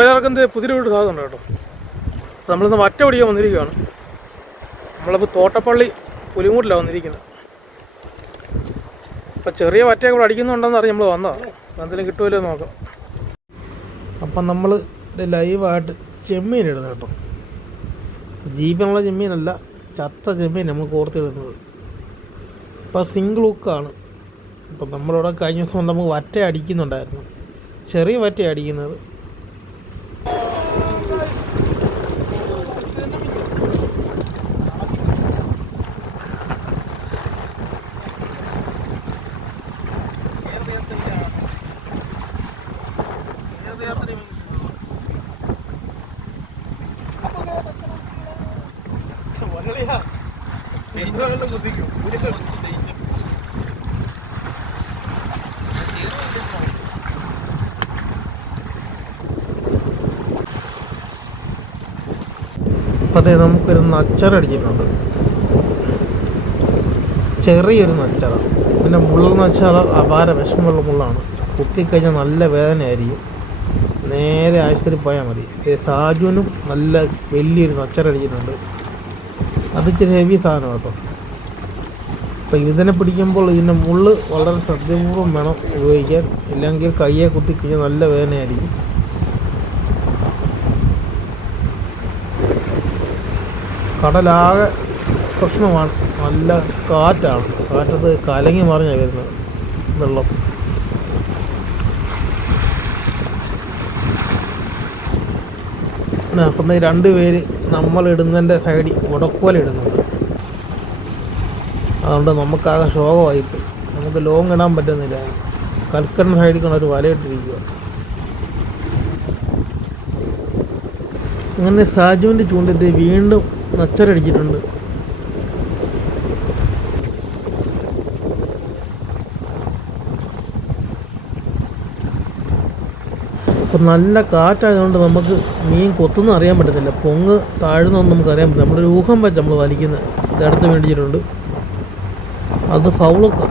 അപ്പോൾ എല്ലാവർക്കും പുതിയൊരു വീട് സാധ്യത കേട്ടോ. നമ്മളിന്ന് വറ്റ പിടിക്കാൻ വന്നിരിക്കുകയാണ്. നമ്മളിപ്പോൾ തോട്ടപ്പള്ളി പുലിമൂട്ടിലാണ് വന്നിരിക്കുന്നത്. അപ്പോൾ ചെറിയ വറ്റയൊക്കെ ഇവിടെ അടിക്കുന്നുണ്ടെന്ന് അറിയാം നമ്മൾ വന്നതാണ്. എന്തെങ്കിലും കിട്ടുമല്ലോ നോക്കാം. അപ്പം നമ്മൾ ലൈവായിട്ട് ചെമ്മീൻ ഇടുന്നത് കേട്ടോ. ജീവനുള്ള ചെമ്മീനല്ല, ചത്ത ചെമ്മീൻ നമ്മൾ കോർത്തിടുന്നത്. അപ്പോൾ സിംഗിൾ ഹുക്കാണ്. അപ്പം നമ്മളിവിടെ കഴിഞ്ഞ ദിവസം നമുക്ക് വറ്റ അടിക്കുന്നുണ്ടായിരുന്നു, ചെറിയ വറ്റ അടിക്കുന്നത്. അപ്പോൾ അതെ, നമുക്കൊരു നച്ചറടിച്ചിട്ടുണ്ട്, ചെറിയൊരു നച്ചറ. പിന്നെ മുള്ളെന്ന് വെച്ചാൽ അപാര വിഷമുള്ള മുള്ളാണ്. കുത്തിക്കഴിഞ്ഞാൽ നല്ല വേദനയായിരിക്കും. നേരെ ആശുപത്രി പോയാൽ മതി. സാജുവിനും നല്ല വലിയൊരു നച്ചറടിച്ചിട്ടുണ്ട്. അത് ഇച്ചിരി ഹെവി സാധനം കേട്ടോ. അപ്പോൾ ഇതിനെ പിടിക്കുമ്പോൾ ഇതിൻ്റെ മുള്ള് വളരെ ശ്രദ്ധപൂർവ്വം വേണം ഉപയോഗിക്കാൻ, ഇല്ലെങ്കിൽ കയ്യെ കുത്തിക്കഴിഞ്ഞാൽ നല്ല വേദനയായിരിക്കും. കടലാകെ പ്രശ്നമാണ്, നല്ല കാറ്റാണ്. കാറ്റത്ത് കലങ്ങി മറിഞ്ഞാണ് വരുന്നത് വെള്ളം. അപ്പം രണ്ട് പേര് നമ്മളിടുന്നതിൻ്റെ സൈഡിൽ ഉടക്കോല ഇടുന്നുണ്ട്. അതുകൊണ്ട് നമുക്കാകെ ശോകമായിപ്പോയി. നമുക്ക് ലോങ് ഇടാൻ പറ്റുന്നില്ല. കൽക്കണ്ട സൈഡിൽ കൊണ്ട് ഒരു വലയിട്ടിരിക്കുക. അങ്ങനെ സാജുവിൻ്റെ ചൂണ്ടത്തിൽ വീണ്ടും നച്ചരടിച്ചിട്ടുണ്ട്. അപ്പം നല്ല കാറ്റായതുകൊണ്ട് നമുക്ക് മീൻ കൊത്തുന്ന അറിയാൻ പറ്റത്തില്ല, പൊങ്ങ് താഴുന്നൊന്നും നമുക്ക് അറിയാൻ പറ്റില്ല. നമ്മുടെ ഒരു ഊഹം വെച്ച് നമ്മൾ വലിക്കുന്നത്. ഇതടുത്ത് മേടിച്ചിട്ടുണ്ട്, അത് ഫൗളൊക്കെ.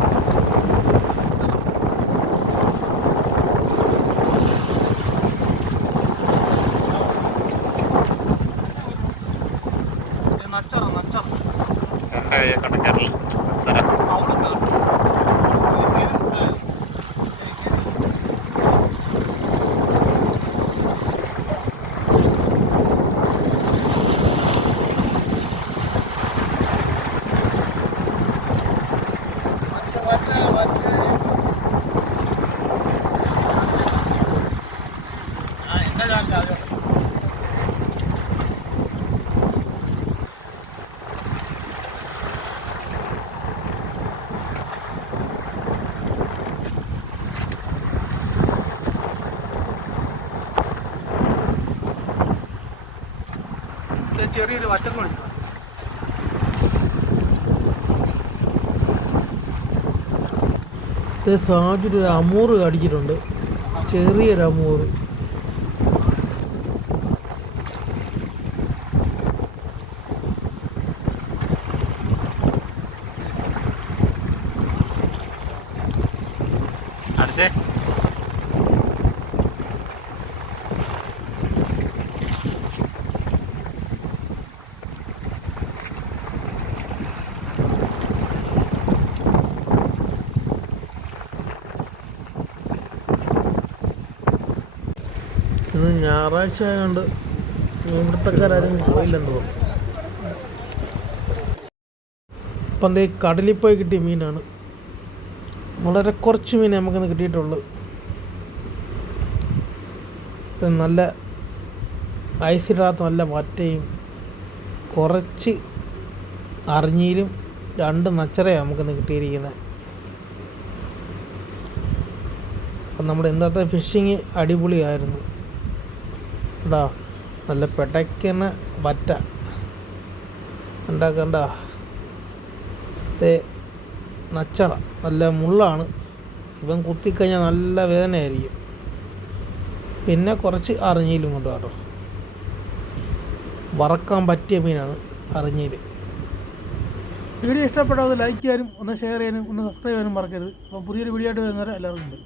ചെറിയൊരു വറ്റം കൂടി. സാജൊരു അമൂറ് കടിച്ചിട്ടുണ്ട്, ചെറിയൊരു അമൂറ്. ഇന്ന് ഞായറാഴ്ച ആയതുകൊണ്ട് ഇവിടുത്തെക്കാരും പോയില്ലെന്ന് തോന്നുന്നു. അപ്പം ഈ കടലിൽ പോയി കിട്ടിയ മീനാണ്. വളരെ കുറച്ച് മീൻ നമുക്കിന്ന് കിട്ടിയിട്ടുള്ളൂ. നല്ല ഐസിടാത്ത നല്ല വറ്റയും കുറച്ച് അറിഞ്ഞിലും 2 നച്ചറയാണ് നമുക്കിന്ന് കിട്ടിയിരിക്കുന്നത്. അപ്പം നമ്മുടെ ഇന്നത്തെ ഫിഷിങ് അടിപൊളിയായിരുന്നു. കണ്ടാ, നല്ല പെടയ്ക്കുന്ന വറ്റ ഉണ്ടാക്കണ്ട. നച്ചറ നല്ല മുള്ളാണ്. ഇവൻ കുത്തിക്കഴിഞ്ഞാൽ നല്ല വേദനയായിരിക്കും. പിന്നെ കുറച്ച് അറിഞ്ഞിലും കൊണ്ട് കേട്ടോ. വറക്കാൻ പറ്റിയ മീനാണ് അറിഞ്ഞിൽ. വീഡിയോ ഇഷ്ടപ്പെട്ടാൽ ലൈക്ക് ചെയ്യാനും ഒന്ന് ഷെയർ ചെയ്യാനും ഒന്ന് സബ്സ്ക്രൈബ് ചെയ്യാനും മറക്കരുത്. അപ്പോൾ പുതിയൊരു വീഡിയോ ആയിട്ട് വരുന്നവരെ എല്ലാവർക്കും ഉണ്ട്.